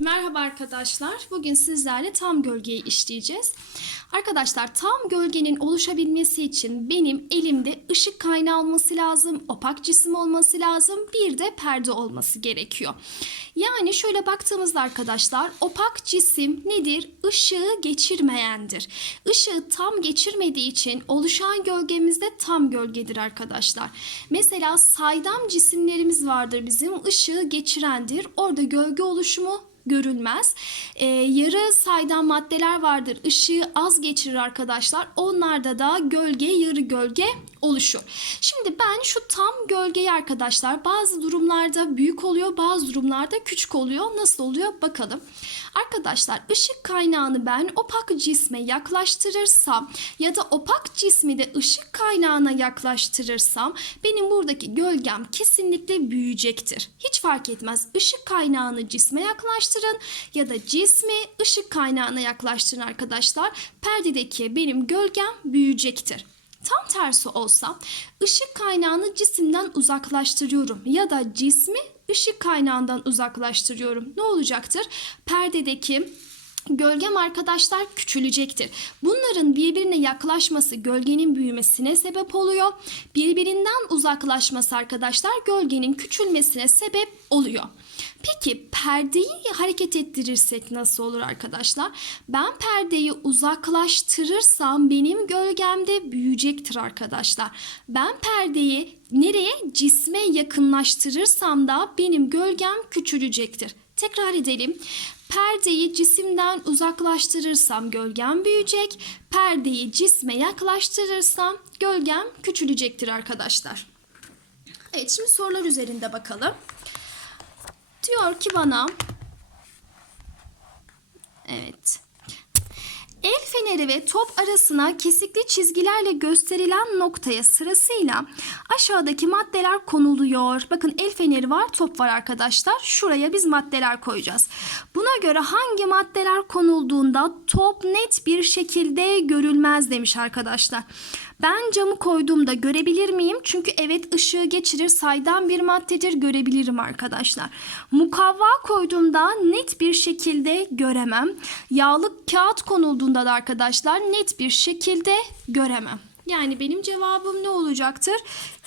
Merhaba arkadaşlar. Bugün sizlerle tam gölgeyi işleyeceğiz. Arkadaşlar tam gölgenin oluşabilmesi için benim elimde ışık kaynağı olması lazım, opak cisim olması lazım, bir de perde olması gerekiyor. Yani şöyle baktığımızda arkadaşlar opak cisim nedir? Işığı geçirmeyendir. Işığı tam geçirmediği için oluşan gölgemiz de tam gölgedir arkadaşlar. Mesela saydam cisimlerimiz vardır bizim ışığı geçirendir. Orada gölge oluşumu görülmez. Ee, yarı saydam maddeler vardır. Işığı az geçirir arkadaşlar. Onlarda da gölge, yarı gölge oluşur. Şimdi ben şu tam gölgeyi arkadaşlar bazı durumlarda büyük oluyor, bazı durumlarda küçük oluyor. Nasıl oluyor bakalım. Arkadaşlar ışık kaynağını ben opak cisme yaklaştırırsam ya da opak cismi de ışık kaynağına yaklaştırırsam benim buradaki gölgem kesinlikle büyüyecektir. Hiç fark etmez. Işık kaynağını cisme yaklaştırın ya da cismi ışık kaynağına yaklaştırın arkadaşlar. Perdedeki benim gölgem büyüyecektir. Tam tersi olsa ışık kaynağını cisimden uzaklaştırıyorum ya da cismi ışık kaynağından uzaklaştırıyorum. Ne olacaktır? Perdedeki Gölgem arkadaşlar küçülecektir. Bunların birbirine yaklaşması gölgenin büyümesine sebep oluyor. Birbirinden uzaklaşması arkadaşlar gölgenin küçülmesine sebep oluyor. Peki perdeyi hareket ettirirsek nasıl olur arkadaşlar? Ben perdeyi uzaklaştırırsam benim gölgem de büyüyecektir arkadaşlar. Ben perdeyi nereye? Cisme yakınlaştırırsam da benim gölgem küçülecektir. Tekrar edelim. Perdeyi cisimden uzaklaştırırsam gölgem büyüyecek. Perdeyi cisme yaklaştırırsam gölgem küçülecektir arkadaşlar. Evet şimdi sorular üzerinde bakalım. Diyor ki bana Evet. El feneri ve top arasına kesikli çizgilerle gösterilen noktaya sırasıyla aşağıdaki maddeler konuluyor. Bakın el feneri var, top var arkadaşlar. Şuraya biz maddeler koyacağız. Buna göre hangi maddeler konulduğunda top net bir şekilde görülmez demiş arkadaşlar. Ben camı koyduğumda görebilir miyim? Çünkü evet ışığı geçirir saydam bir maddedir görebilirim arkadaşlar. Mukavva koyduğumda net bir şekilde göremem. Yağlı kağıt konulduğunda da arkadaşlar net bir şekilde göremem. Yani benim cevabım ne olacaktır?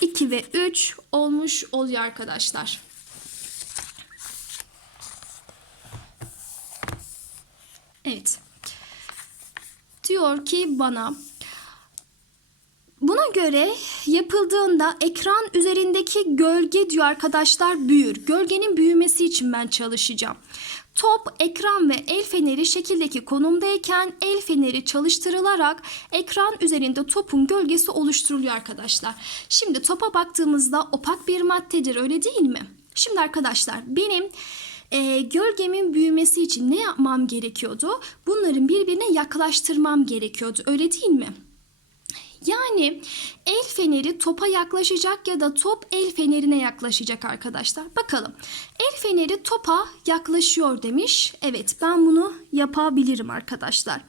2 ve 3 olmuş oluyor arkadaşlar. Evet. Diyor ki bana göre yapıldığında ekran üzerindeki gölge diyor arkadaşlar büyür. Gölgenin büyümesi için ben çalışacağım. Top, ekran ve el feneri şekildeki konumdayken el feneri çalıştırılarak ekran üzerinde topun gölgesi oluşturuluyor arkadaşlar. Şimdi topa baktığımızda opak bir maddedir öyle değil mi? Şimdi arkadaşlar benim e, gölgemin büyümesi için ne yapmam gerekiyordu? Bunların birbirine yaklaştırmam gerekiyordu öyle değil mi? Yani el feneri topa yaklaşacak ya da top el fenerine yaklaşacak arkadaşlar. Bakalım. El feneri topa yaklaşıyor demiş. Evet ben bunu yapabilirim arkadaşlar.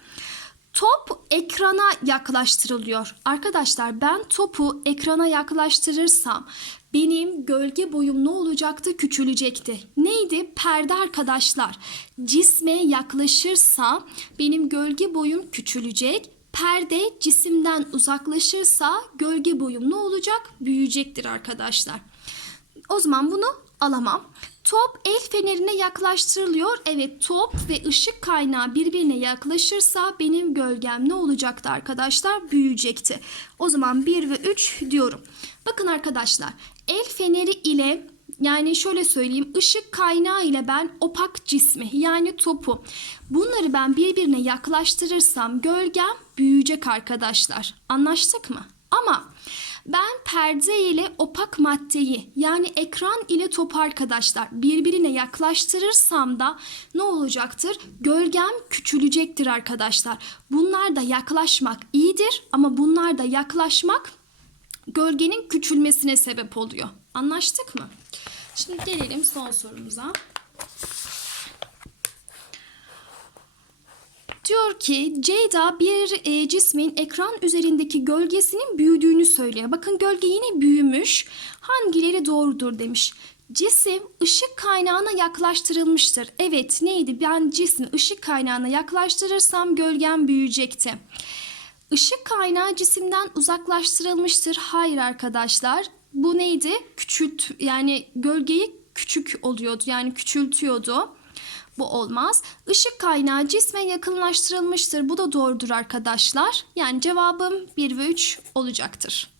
Top ekrana yaklaştırılıyor. Arkadaşlar ben topu ekrana yaklaştırırsam benim gölge boyum ne olacaktı? Küçülecekti. Neydi? Perde arkadaşlar. Cisme yaklaşırsa benim gölge boyum küçülecek perde cisimden uzaklaşırsa gölge boyum ne olacak? Büyüyecektir arkadaşlar. O zaman bunu alamam. Top el fenerine yaklaştırılıyor. Evet top ve ışık kaynağı birbirine yaklaşırsa benim gölgem ne olacaktı arkadaşlar? Büyüyecekti. O zaman 1 ve 3 diyorum. Bakın arkadaşlar el feneri ile yani şöyle söyleyeyim ışık kaynağı ile ben opak cismi yani topu bunları ben birbirine yaklaştırırsam gölgem büyüyecek arkadaşlar. Anlaştık mı? Ama ben perde ile opak maddeyi yani ekran ile topu arkadaşlar birbirine yaklaştırırsam da ne olacaktır? Gölgem küçülecektir arkadaşlar. Bunlar da yaklaşmak iyidir ama bunlar da yaklaşmak gölgenin küçülmesine sebep oluyor. Anlaştık mı? Şimdi gelelim son sorumuza. Diyor ki Ceyda bir e, cismin ekran üzerindeki gölgesinin büyüdüğünü söylüyor. Bakın gölge yine büyümüş. Hangileri doğrudur demiş. Cisim ışık kaynağına yaklaştırılmıştır. Evet neydi? Ben cismi ışık kaynağına yaklaştırırsam gölgem büyüyecekti. Işık kaynağı cisimden uzaklaştırılmıştır. Hayır arkadaşlar. Bu neydi? Küçült yani gölgeyi küçük oluyordu. Yani küçültüyordu. Bu olmaz. Işık kaynağı cisme yakınlaştırılmıştır. Bu da doğrudur arkadaşlar. Yani cevabım 1 ve 3 olacaktır.